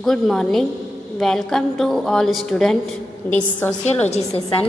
Good morning. Welcome to all students. This sociology session.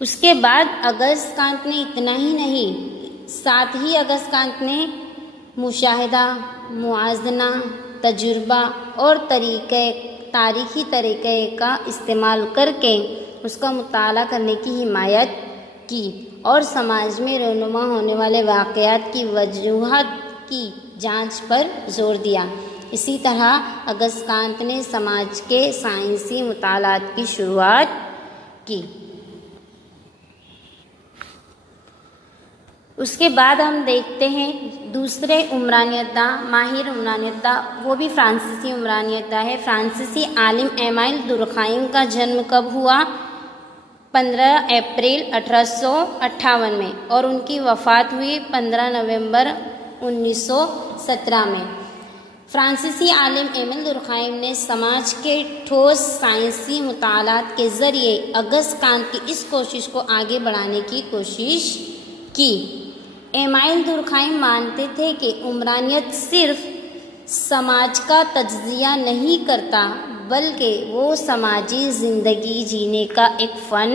اس کے بعد اگست کانت نے اتنا ہی نہیں، ساتھ ہی اگست کانت نے مشاہدہ، موازنہ، تجربہ اور تاریخی طریقے کا استعمال کر کے اس کا مطالعہ کرنے کی حمایت کی اور سماج میں رونما ہونے والے واقعات کی وجوہات کی جانچ پر زور دیا۔ اسی طرح اگست کانت نے سماج کے سائنسی مطالعات کی شروعات کی۔ اس کے بعد ہم دیکھتے ہیں دوسرے عمرانیت داں، ماہر عمرانیت داں، وہ بھی فرانسیسی عمرانیت داں ہے۔ فرانسیسی عالم ایمیل دورخائم کا جنم کب ہوا؟ 15 اپریل 1858 میں، اور ان کی وفات ہوئی 15 نومبر 1917 میں۔ فرانسیسی عالم ایمیل دورخائم نے سماج کے ٹھوس سائنسی مطالعات کے ذریعے اگست کانت کی اس کوشش کو آگے بڑھانے کی کوشش کی۔ ایمیل دورخائم مانتے تھے کہ عمرانیت صرف سماج کا تجزیہ نہیں کرتا بلکہ وہ سماجی زندگی جینے کا ایک فن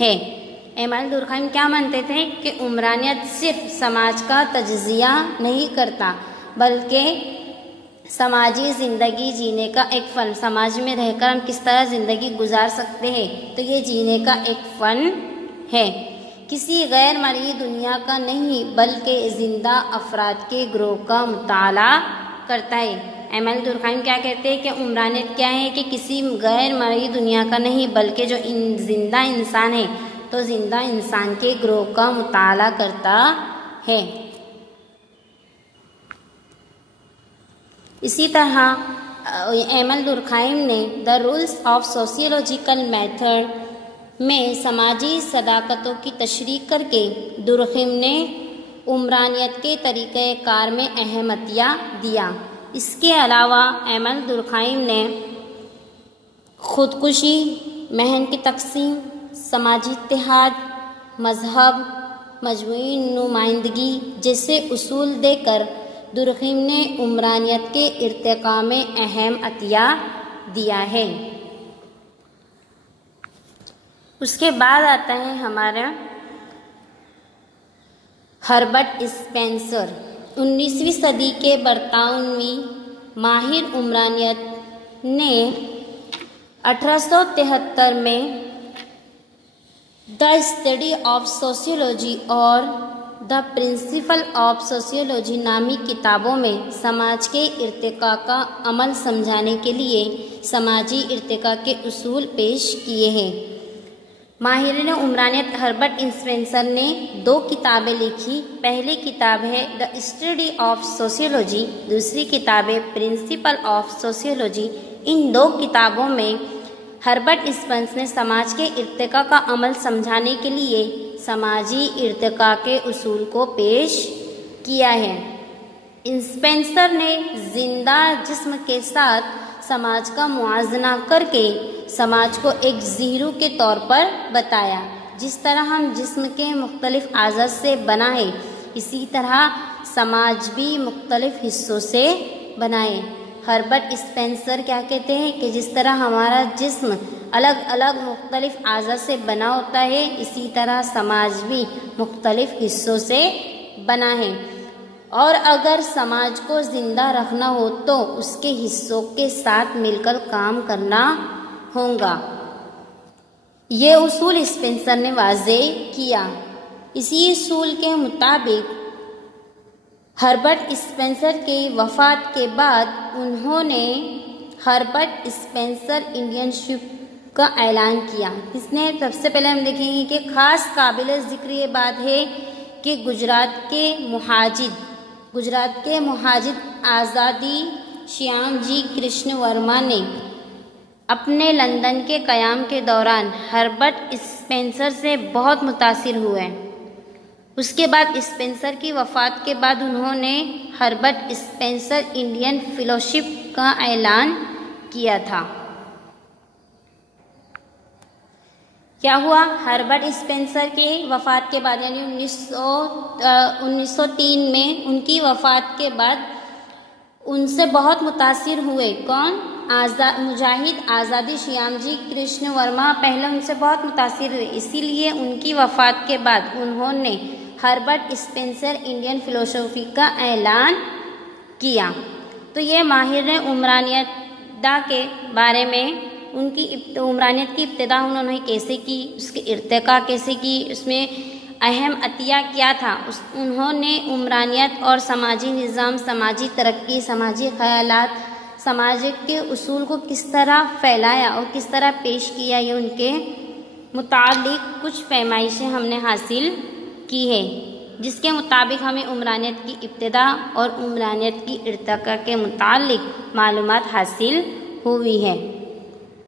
ہے۔ ایمیل دورخائم کیا مانتے تھے کہ عمرانیت صرف سماج کا تجزیہ نہیں کرتا بلکہ سماجی زندگی جینے کا ایک فن، سماج میں رہ کر ہم کس طرح زندگی گزار سکتے ہیں، تو یہ جینے کا ایک فن ہے، کسی غیر مرئی دنیا کا نہیں بلکہ زندہ افراد کے گروہ کا مطالعہ کرتا ہے۔ ایمیل دورخائم کیا کہتے ہیں کہ عمرانیت کیا ہے کہ کسی غیر مرئی دنیا کا نہیں بلکہ جو زندہ انسان ہے تو زندہ انسان کے گروہ کا مطالعہ کرتا ہے۔ اسی طرح ایمیل دورخائم نے دا رولز آف سوسیولوجیکل میتھڈ میں سماجی صداقتوں کی تشریح کر کے دورخائم نے عمرانیت کے طریقہ کار میں اہم عطیہ دیا۔ اس کے علاوہ ایمیل دورخائم نے خودکشی، مہن کی تقسیم، سماجی اتحاد، مذہب، مجموعی نمائندگی جیسے اصول دے کر دورخائم نے عمرانیت کے ارتقاء میں اہم عطیہ دیا ہے۔ اس کے بعد آتا ہے ہمارا ہربرٹ اسپینسر۔ 19ویں صدی کے برطانوی ماہر عمرانیت نے 1873 میں دا اسٹڈی آف سوسیولوجی اور دا پرنسپل آف سوسیولوجی نامی کتابوں میں سماج کے ارتقاء کا عمل سمجھانے کے لیے سماجی ارتقاء کے اصول پیش کیے ہیں۔ ماہرین عمرانیت ہربرٹ اسپینسر نے 2 کتابیں لکھی۔ پہلی کتاب ہے دا اسٹڈی آف سوسیولوجی، دوسری کتاب ہے پرنسپل آف سوسیولوجی۔ ان 2 کتابوں میں ہربرٹ اسپینسر نے سماج کے ارتقاء کا عمل سمجھانے کے لیے سماجی ارتقاء کے اصول کو پیش کیا ہے۔ اسپینسر نے زندہ جسم کے ساتھ سماج کا موازنہ کر کے سماج کو ایک زیرو کے طور پر بتایا۔ جس طرح ہم جسم کے مختلف اعضاء سے بنا ہے اسی طرح سماج بھی مختلف حصوں سے بنا ہے۔ ہربرٹ اسپینسر کیا کہتے ہیں کہ جس طرح ہمارا جسم الگ الگ مختلف اعضاء سے بنا ہوتا ہے اسی طرح سماج بھی مختلف حصوں سے بنا ہے، اور اگر سماج کو زندہ رکھنا ہو تو اس کے حصوں کے ساتھ مل کر کام کرنا ہوگا۔ یہ اصول اسپینسر نے واضح کیا۔ اسی اصول کے مطابق ہربرٹ اسپینسر کی وفات کے بعد انہوں نے ہربرٹ اسپینسر انڈینشپ کا اعلان کیا۔ اس نے سب سے پہلے ہم دیکھیں گے کہ خاص قابل ذکر یہ بات ہے کہ گجرات کے مہاجر آزادی شیام جی کرشن ورما نے اپنے لندن کے قیام کے دوران ہربرٹ اسپینسر سے بہت متاثر ہوئے۔ اس کے بعد اسپینسر کی وفات کے بعد انہوں نے ہربرٹ اسپینسر انڈین فیلوشپ کا اعلان کیا تھا۔ کیا ہوا؟ ہربرٹ اسپینسر کی وفات کے بعد یعنی 1903 میں ان کی وفات کے بعد ان سے بہت متاثر ہوئے۔ کون؟ مجاہد آزادی شیام جی کرشن ورما پہلے ان سے بہت متاثر ہوئے، اسی لیے ان کی وفات کے بعد انہوں نے ہربرٹ اسپینسر انڈین فلسفی کا اعلان کیا۔ تو یہ ماہر عمرانیت کے بارے میں ان کی عمرانیت کی ابتدا انہوں نے کیسے کی، اس کے ارتقاء کیسے کی، اس میں اہم عطیہ کیا تھا، انہوں نے عمرانیت اور سماجی نظام، سماجی ترقی، سماجی خیالات، سماج کے اصول کو کس طرح پھیلایا اور کس طرح پیش کیا، یہ ان کے متعلق کچھ فہمائشیں ہم نے حاصل کی ہے، جس کے مطابق ہمیں عمرانیت کی ابتدا اور عمرانیت کی ارتقاء کے متعلق معلومات حاصل ہوئی ہے۔